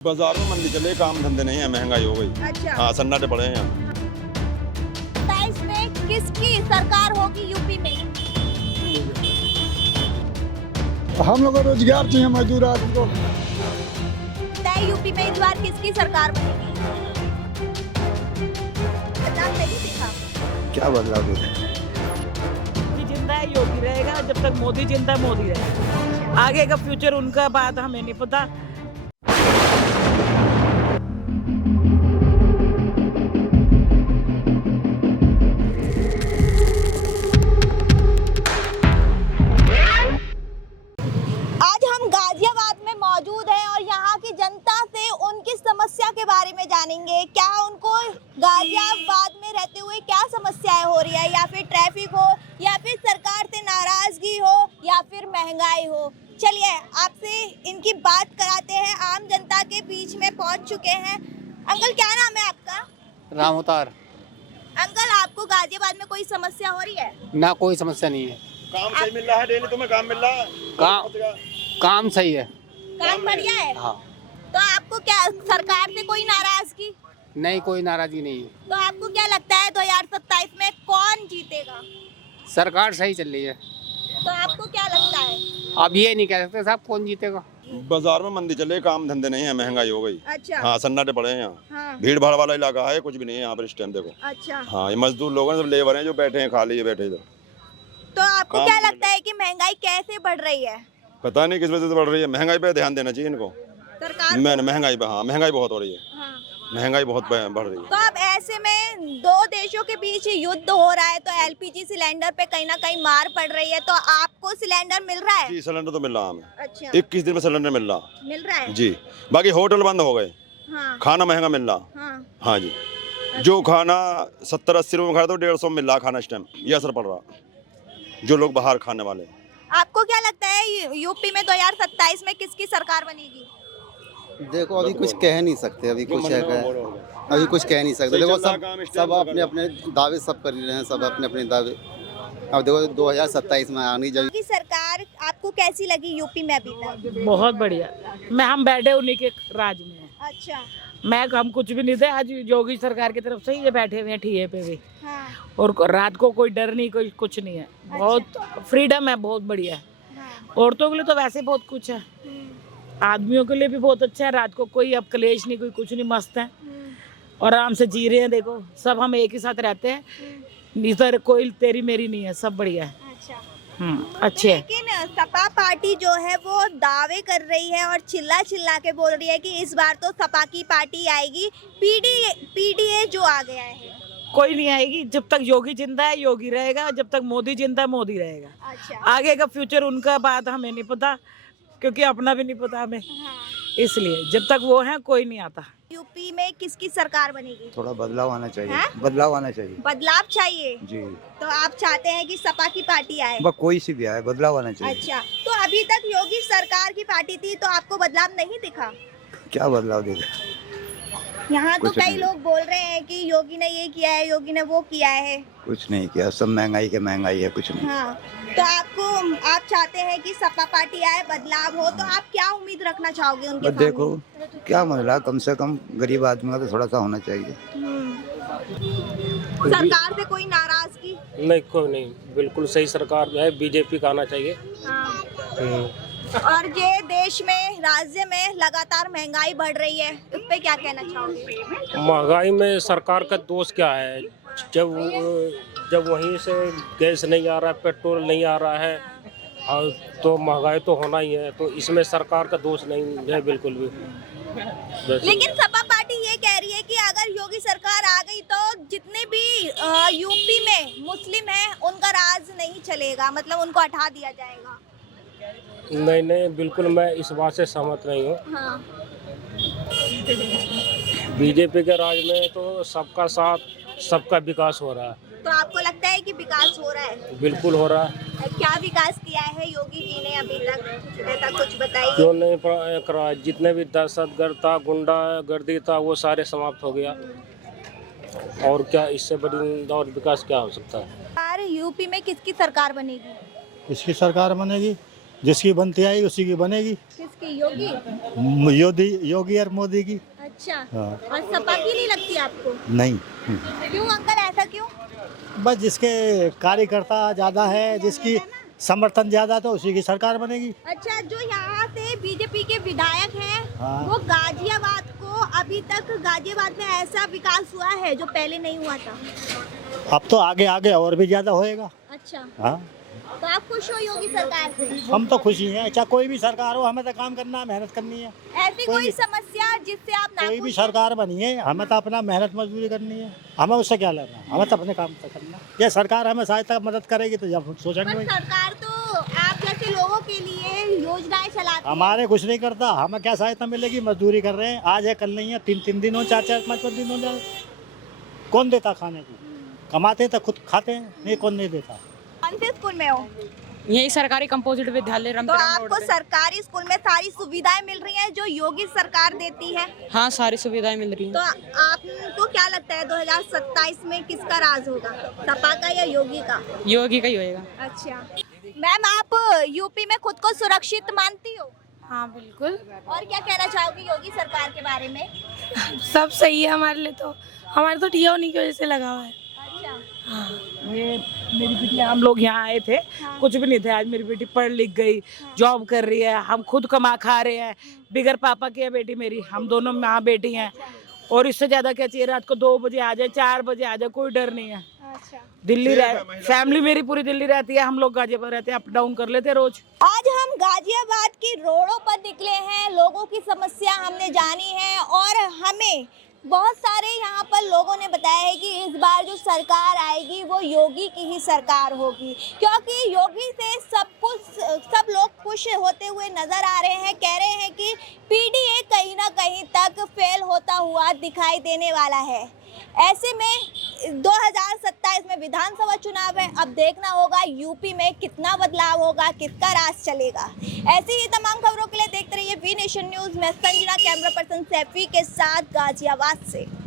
बाजार में मंदी चले, काम धंधे नहीं है, महंगाई हो गई। अच्छा। हाँ, सन्नाटे पड़े हैं यहाँ। 27 में किसकी सरकार होगी यूपी में? हम लोग को रोजगार चाहिए, मजदूर आदमी को। तय यूपी में इस बार किसकी सरकार बनेगी? बदलाव नहीं दिखा। क्या बदलाव देगा? मोदी जिंदा है योगी रहेगा, जब तक मोदी जिंदा है मोदी रहेगा। आगे का फ्यूचर उनका बात हमें नहीं पता। आज हम गाजियाबाद में मौजूद हैं और यहाँ की जनता से उनकी समस्या के बारे में जानेंगे। क्या उनको गाजियाबाद में रहते हुए क्या समस्याएं हो रही है, या फिर ट्रैफिक हो, या फिर सरकार से नाराजगी हो, या फिर महंगाई हो। चलिए आपसे इनकी बात कराते हैं। आम जनता के बीच में पहुँच चुके हैं। अंकल, क्या नाम है आपका? राम अवतार। अंकल, आपको गाजियाबाद में कोई समस्या हो रही है? ना, कोई समस्या नहीं है। काम सही मिल रहा है, डेली तुम्हें काम मिल रहा है? काम सही है। काम बढ़िया है? हाँ। तो आपको क्या सरकार से कोई नाराजगी? नहीं, कोई नाराजगी नहीं है। तो आपको क्या लगता है 2027 में कौन जीतेगा? सरकार सही चल रही है। तो आपको क्या लगता है? अब ये नहीं कह सकते साहब कौन जीतेगा। बाजार में मंदी चले, काम धंधे नहीं है, महंगाई हो गई। अच्छा। हाँ, सन्नाटे पड़े हैं यहाँ। हाँ। भीड़ भाड़ वाला इलाका है, कुछ भी नहीं है यहाँ पर इस टाइम। देखो, अच्छा। हाँ, ये मजदूर लोग हैं, सब लेबर हैं जो बैठे हैं, खाली है बैठे इधर। तो आपको काम क्या नहीं लगता है कि महंगाई कैसे बढ़ रही है? पता नहीं किस वजह से बढ़ रही है। महंगाई पे ध्यान देना चाहिए इनको। सरकार महंगाई पे, हाँ, महंगाई बहुत हो रही है। हाँ। महंगाई बहुत बढ़ रही है। तो अब ऐसे में दो देशों के बीच युद्ध हो रहा है, तो एलपीजी सिलेंडर पे कहीं ना कहीं मार पड़ रही है। तो आपको सिलेंडर मिल रहा है? जी, सिलेंडर तो मिल रहा हमें। अच्छा। 21 दिन में सिलेंडर मिल रहा मिल रहा है? जी। बाकी होटल बंद हो गए, हाँ। खाना महंगा मिल रहा। हाँ। हाँ जी। जो खाना 70-80 रुपये में खा रहे तो 150 में मिल रहा खाना इस टाइम। ये असर पड़ रहा जो लोग बाहर खाने वाले। आपको क्या लगता है यूपी में 2027 में किसकी सरकार बनेगी? देखो, अभी कुछ कह नहीं सकते। अभी कुछ है अभी कुछ कह नहीं सकते। देखो, सब अपने अपने दावे सब कर रहे हैं, सब अपने अपने दावे। अब देखो 2027 में आनी जब की सरकार आपको कैसी लगी यूपी में अभी तक? बहुत बढ़िया। हम बैठे उन्हीं के राज में हैं। अच्छा। हम कुछ भी नहीं थे। आज योगी सरकार की तरफ से ही ये बैठे हुए हैं ठिये पे भी। हाँ। और रात को कोई डर नहीं, कोई कुछ नहीं है। बहुत फ्रीडम है, बहुत बढ़िया है। हाँ। औरतों के लिए तो वैसे बहुत कुछ है, आदमियों के लिए भी बहुत अच्छा है। रात को कोई अब क्लेश नहीं, कोई कुछ नहीं, मस्त है और आराम से जी रहे हैं। देखो, सब हम एक ही साथ रहते हैं, इधर कोई तेरी मेरी नहीं है, सब बढ़िया है। अच्छा। अच्छे है। लेकिन सपा पार्टी जो है वो दावे कर रही है और चिल्ला चिल्ला के बोल रही है कि इस बार तो सपा की पार्टी आएगी। पीडीए जो आ गया है। कोई नहीं आएगी, जब तक योगी जिंदा है योगी रहेगा, जब तक मोदी जिंदा है मोदी रहेगा। अच्छा। आगे का फ्यूचर उनका बात हमें नहीं पता, क्योंकि अपना भी नहीं पता हमें। हाँ। इसलिए जब तक वो है कोई नहीं आता। यूपी में किसकी सरकार बनेगी? थोड़ा बदलाव आना चाहिए। हाँ? बदलाव आना चाहिए बदलाव चाहिए? जी। तो आप चाहते हैं कि सपा की पार्टी आए? बस कोई सी भी आए, बदलाव आना चाहिए। अच्छा। तो अभी तक योगी सरकार की पार्टी थी, तो आपको बदलाव नहीं दिखा? क्या बदलाव देगा? यहाँ तो कुछ कई नहीं। लोग बोल रहे हैं कि योगी ने ये किया है, योगी ने वो किया है। कुछ नहीं किया, सब महंगाई के महंगाई है, कुछ नहीं। हाँ। तो आप चाहते हैं कि सपा पार्टी आए, बदलाव हो, तो आप क्या उम्मीद रखना चाहोगे उनके बस देखो क्या मसला, कम से कम गरीब आदमी का तो थोड़ा सा होना चाहिए। सरकार से कोई नाराजगी? नहीं, कोई नहीं, बिल्कुल सही सरकार है, बीजेपी का आना चाहिए। हाँ। और ये देश में, राज्य में लगातार महंगाई बढ़ रही है, उस पे क्या कहना चाहोगे? महंगाई में सरकार का दोष क्या है? जब वहीं से गैस नहीं आ रहा है, पेट्रोल नहीं आ रहा है, और तो महंगाई तो होना ही है। तो इसमें सरकार का दोष नहीं है बिल्कुल भी। लेकिन सपा पार्टी ये कह रही है कि अगर योगी सरकार आ गई तो जितने भी यूपी में मुस्लिम हैं उनका राज नहीं चलेगा, मतलब उनको हटा दिया जाएगा। नहीं, बिल्कुल मैं इस बात से सहमत नहीं हूँ। हाँ। बीजेपी के राज में तो सबका साथ, सबका विकास हो रहा है। तो आपको लगता है कि विकास हो रहा है? बिल्कुल हो रहा है। क्या विकास किया है योगी जी ने अभी तक, ऐसा कुछ बताइए। क्यों नहीं करा? जितने भी दहशतगर्द था, गुंडा गर्दी था, वो सारे समाप्त हो गया। और क्या इससे बड़ी और विकास क्या हो सकता है? यूपी में किसकी सरकार बनेगी? किसकी सरकार बनेगी? जिसकी बनती आई उसी की बनेगी। किसकी? योगी? योगी और मोदी की। अच्छा। हाँ। और सपा की नहीं लगती आपको? नहीं। क्यों अंकल, ऐसा क्यों? बस जिसके कार्यकर्ता ज़्यादा है, जिसकी समर्थन ज़्यादा, तो उसी की सरकार बनेगी। अच्छा, जो यहाँ से बीजेपी के विधायक हैं, हाँ। वो गाजियाबाद को, अभी तक गाजियाबाद में ऐसा विकास हुआ है जो पहले नहीं हुआ था? अब तो आगे आगे और भी ज़्यादा होएगा। अच्छा, हाँ, तो आप खुश हो योगी सरकार से? हम तो खुशी हैं। चाहे कोई भी सरकार हो, हमें तो काम करना है, मेहनत करनी है। ऐसी कोई समस्या जिससे आप कोई भी नाखुश? सरकार बनी है, हमें तो अपना मेहनत मजदूरी करनी है। हमें उससे क्या लेना है, हमें तो अपने काम तो करना है। ये सरकार हमें सहायता मदद करेगी तो जब सोचेंगे पर भाई। सरकार तो आप जैसे लोगों के लिए योजनाएं चलाती है। हमारे कुछ नहीं करता, हमें क्या सहायता मिलेगी? मजदूरी कर रहे हैं, आज है कल नहीं है, 3 दिन हो, 4 5 दिन हो जाए, कौन देता खाने को? कमाते तो खुद खाते हैं, नहीं कौन नहीं देता। कौन से स्कूल में हो? यही सरकारी कंपोजिट विद्यालय तो रमतराम रोड आपको पे। सरकारी स्कूल में सारी सुविधाएं मिल रही हैं जो योगी सरकार देती है? हाँ, सारी सुविधाएं मिल रही हैं। तो आपको क्या लगता है 2027 में किसका राज होगा, सपा का या योगी का? योगी का ही होएगा। अच्छा मैम, आप यूपी में खुद को सुरक्षित मानती हो? हाँ बिल्कुल, और क्या कहना चाहोगी योगी सरकार के बारे में? सब सही है हमारे लिए। तो हमारे तो टीओ उन्हीं की वजह से लगा हुआ है। अच्छा। ये मेरी बेटी, हम लोग यहाँ आए थे, कुछ भी नहीं थे। आज मेरी बेटी पढ़ लिख गई, जॉब कर रही है, हम खुद कमा खा रहे हैं, बिगर पापा की है बेटी मेरी। हम दोनों माँ बेटी हैं, और इससे ज्यादा क्या चाहिए? रात को 2 बजे आ जाए, 4 बजे आ जाए, कोई डर नहीं है। अच्छा। दिल्ली फैमिली मेरी पूरी दिल्ली रहती है, हम लोग गाजियाबाद रहते हैं, अप डाउन कर लेते हैं रोज। आज हम गाजियाबाद की रोडों पर निकले हैं, लोगों की समस्या हमने जानी है, और हमें बहुत सारे यहाँ पर लोगों ने बताया है कि इस बार जो सरकार आएगी वो योगी की ही सरकार होगी, क्योंकि योगी से सब लोग खुश होते हुए नजर आ रहे हैं। कह रहे हैं कि पीडीए कहीं ना कहीं तक फेल होता हुआ दिखाई देने वाला है। ऐसे में 2027 में विधानसभा चुनाव है, अब देखना होगा यूपी में कितना बदलाव होगा, किसका राज चलेगा। ऐसी ही तमाम खबरों के लिए देखते रहिए वी नेशन न्यूज़ में। संजना कैमरा पर्सन सैफी के साथ गाजियाबाद से।